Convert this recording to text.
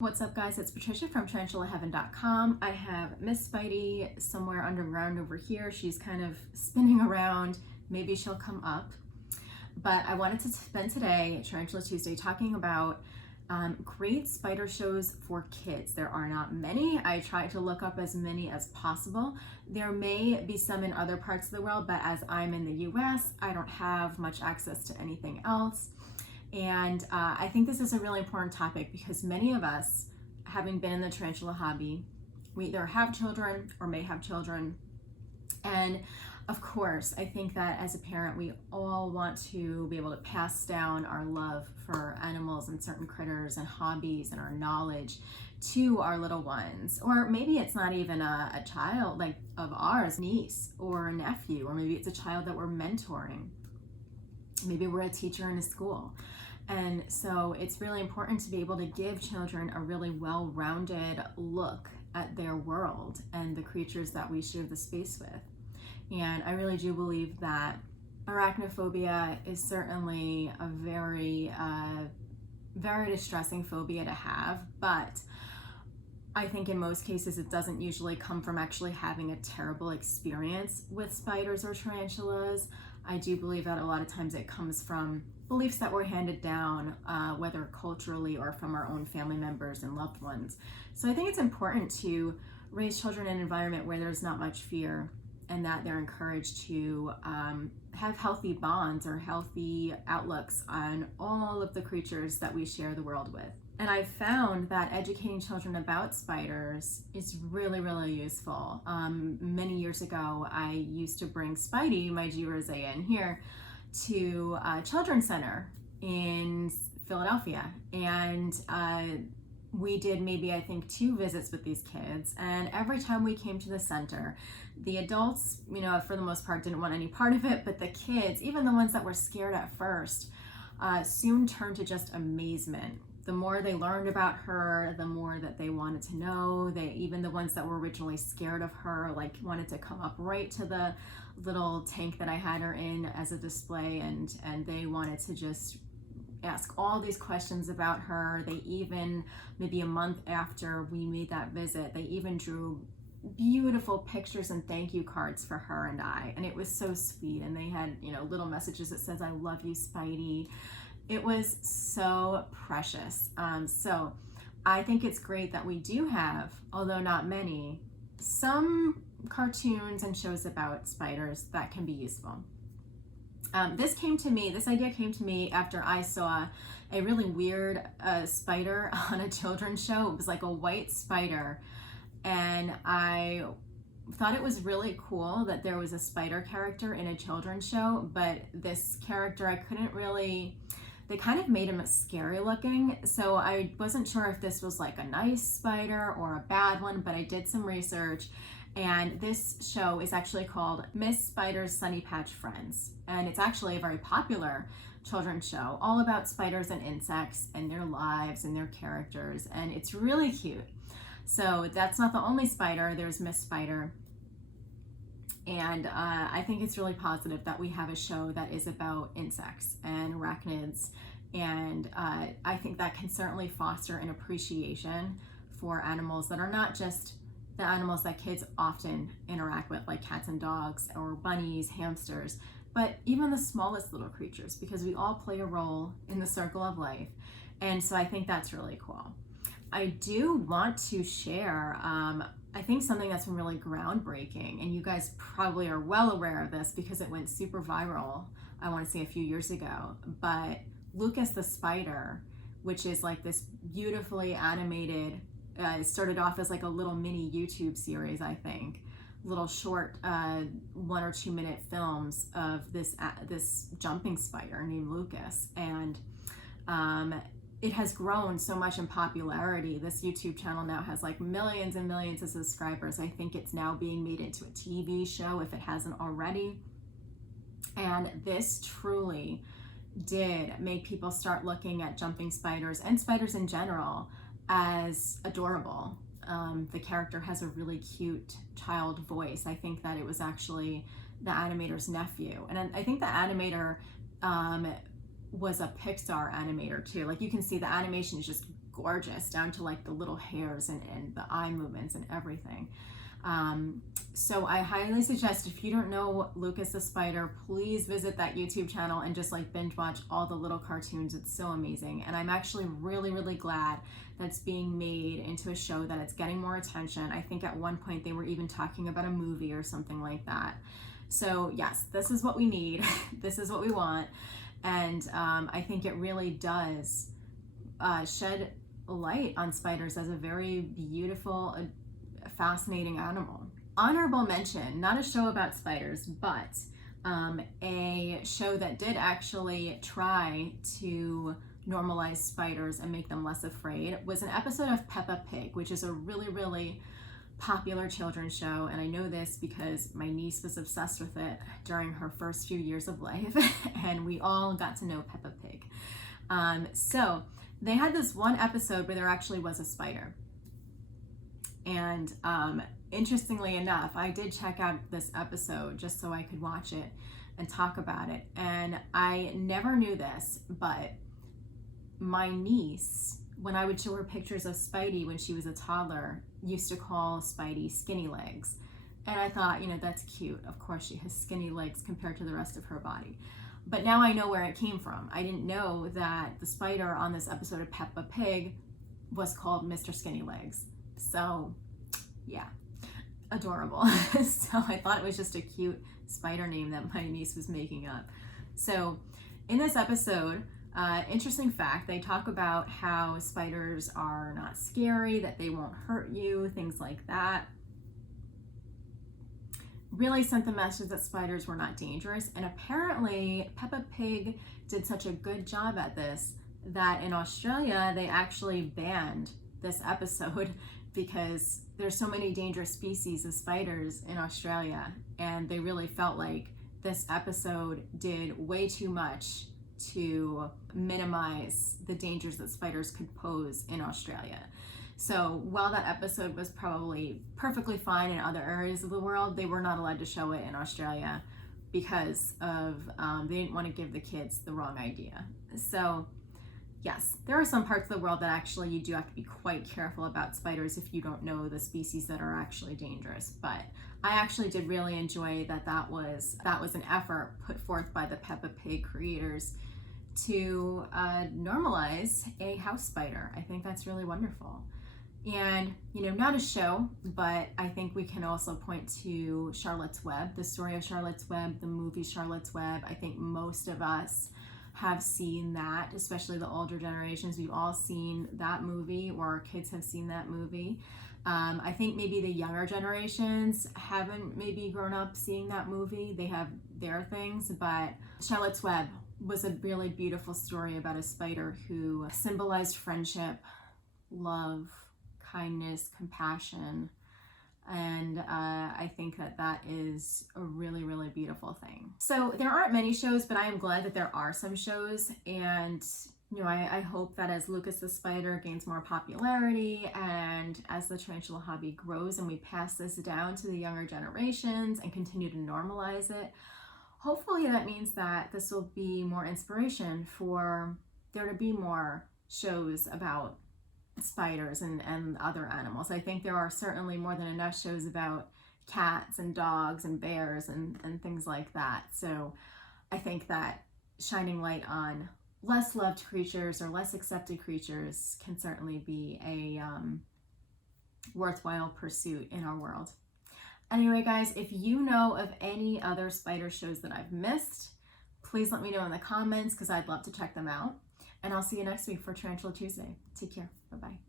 What's up, guys? It's Patricia from TarantulaHeaven.com. I have Miss Spidey somewhere underground over here. She's kind of spinning around. Maybe she'll come up. But I wanted to spend today, Tarantula Tuesday, talking about great spider shows for kids. There are not many. I tried to look up as many as possible. There may be some in other parts of the world, but as I'm in the US, I don't have much access to anything else. And I think this is a really important topic because many of us, having been in the tarantula hobby, we either have children or may have children. And of course, I think that as a parent, we all want to be able to pass down our love for animals and certain critters and hobbies and our knowledge to our little ones. Or maybe it's not even a child like of ours, niece or a nephew, or maybe it's a child that we're mentoring. Maybe we're a teacher in a school. And so it's really important to be able to give children a really well-rounded look at their world and the creatures that we share the space with. And I really do believe that arachnophobia is certainly a very, very distressing phobia to have, but I think in most cases it doesn't usually come from actually having a terrible experience with spiders or tarantulas. I do believe that a lot of times it comes from beliefs that were handed down, whether culturally or from our own family members and loved ones. So I think it's important to raise children in an environment where there's not much fear and that they're encouraged to have healthy bonds or healthy outlooks on all of the creatures that we share the world with. And I found that educating children about spiders is really, really useful. Many years ago, I used to bring Spidey, my G-Rosea in here, to a children's center in Philadelphia. And we did maybe, I think, 2 visits with these kids. And every time we came to the center, the adults, for the most part, didn't want any part of it. But the kids, even the ones that were scared at first, soon turned to just amazement. The more they learned about her, the more that they wanted to know. Even the ones that were originally scared of her, wanted to come up right to the little tank that I had her in as a display, and they wanted to just ask all these questions about her. They even, maybe a month after we made that visit, they even drew beautiful pictures and thank you cards for her and I, and it was so sweet. And they had, little messages that says, "I love you, Spidey." It was so precious. So I think it's great that we do have, although not many, some cartoons and shows about spiders that can be useful. This idea came to me after I saw a really weird spider on a children's show. It was like a white spider, and I thought it was really cool that there was a spider character in a children's show, but this character they kind of made him scary looking, so I wasn't sure if this was like a nice spider or a bad one, but I did some research, and this show is actually called Miss Spider's Sunny Patch Friends, and it's actually a very popular children's show, all about spiders and insects and their lives and their characters, and it's really cute. So that's not the only spider, there's Miss Spider. And I think it's really positive that we have a show that is about insects and arachnids. And I think that can certainly foster an appreciation for animals that are not just the animals that kids often interact with, like cats and dogs or bunnies, hamsters, but even the smallest little creatures, because we all play a role in the circle of life. And so I think that's really cool. I do want to share I think something that's been really groundbreaking, and you guys probably are well aware of this because it went super viral, I want to say a few years ago, but Lucas the Spider, which is like this beautifully animated, it started off as like a little mini YouTube series, I think, little short 1 or 2 minute films of this jumping spider named Lucas, and it has grown so much in popularity. This YouTube channel now has like millions and millions of subscribers. I think it's now being made into a TV show if it hasn't already. And this truly did make people start looking at jumping spiders and spiders in general as adorable. The character has a really cute child voice. I think that it was actually the animator's nephew. And I think the animator was a Pixar animator too. Like you can see the animation is just gorgeous, down to like the little hairs and the eye movements and everything. So I highly suggest, if you don't know Lucas the Spider, please visit that YouTube channel and just like binge watch all the little cartoons. It's so amazing. And I'm actually really, really glad that's being made into a show, that it's getting more attention. I think at one point they were even talking about a movie or something like that. So yes, this is what we need. This is what we want. And I think it really does shed light on spiders as a very beautiful, fascinating animal. Honorable mention, not a show about spiders, but a show that did actually try to normalize spiders and make them less afraid, was an episode of Peppa Pig, which is a really, really popular children's show. And I know this because my niece was obsessed with it during her first few years of life, and we all got to know Peppa Pig. So they had this one episode where there actually was a spider. And interestingly enough, I did check out this episode just so I could watch it and talk about it. And I never knew this, but my niece, when I would show her pictures of Spidey when she was a toddler, used to call Spidey skinny legs. And I thought, that's cute. Of course she has skinny legs compared to the rest of her body. But now I know where it came from. I didn't know that the spider on this episode of Peppa Pig was called Mr. Skinny Legs. So yeah, adorable. So I thought it was just a cute spider name that my niece was making up. So in this episode, interesting fact, they talk about how spiders are not scary, that they won't hurt you, things like that. Really sent the message that spiders were not dangerous. And apparently Peppa Pig did such a good job at this that in Australia they actually banned this episode because there's so many dangerous species of spiders in Australia, and they really felt like this episode did way too much to minimize the dangers that spiders could pose in Australia. So while that episode was probably perfectly fine in other areas of the world, they were not allowed to show it in Australia because of they didn't want to give the kids the wrong idea. So yes, there are some parts of the world that actually you do have to be quite careful about spiders if you don't know the species that are actually dangerous. But I actually did really enjoy that was an effort put forth by the Peppa Pig creators to normalize a house spider. I think that's really wonderful. And, not a show, but I think we can also point to Charlotte's Web, the story of Charlotte's Web, the movie Charlotte's Web. I think most of us have seen that, especially the older generations. We've all seen that movie, or our kids have seen that movie. I think maybe the younger generations haven't maybe grown up seeing that movie. They have their things, but Charlotte's Web was a really beautiful story about a spider who symbolized friendship, love, kindness, compassion. And I think that is a really, really beautiful thing. So there aren't many shows, but I am glad that there are some shows. And, I hope that as Lucas the Spider gains more popularity and as the tarantula hobby grows and we pass this down to the younger generations and continue to normalize it, hopefully that means that this will be more inspiration for there to be more shows about spiders and other animals. I think there are certainly more than enough shows about cats and dogs and bears and things like that. So I think that shining light on less loved creatures or less accepted creatures can certainly be a worthwhile pursuit in our world. Anyway, guys, if you know of any other spider shows that I've missed, please let me know in the comments because I'd love to check them out. And I'll see you next week for Tarantula Tuesday. Take care. Bye-bye.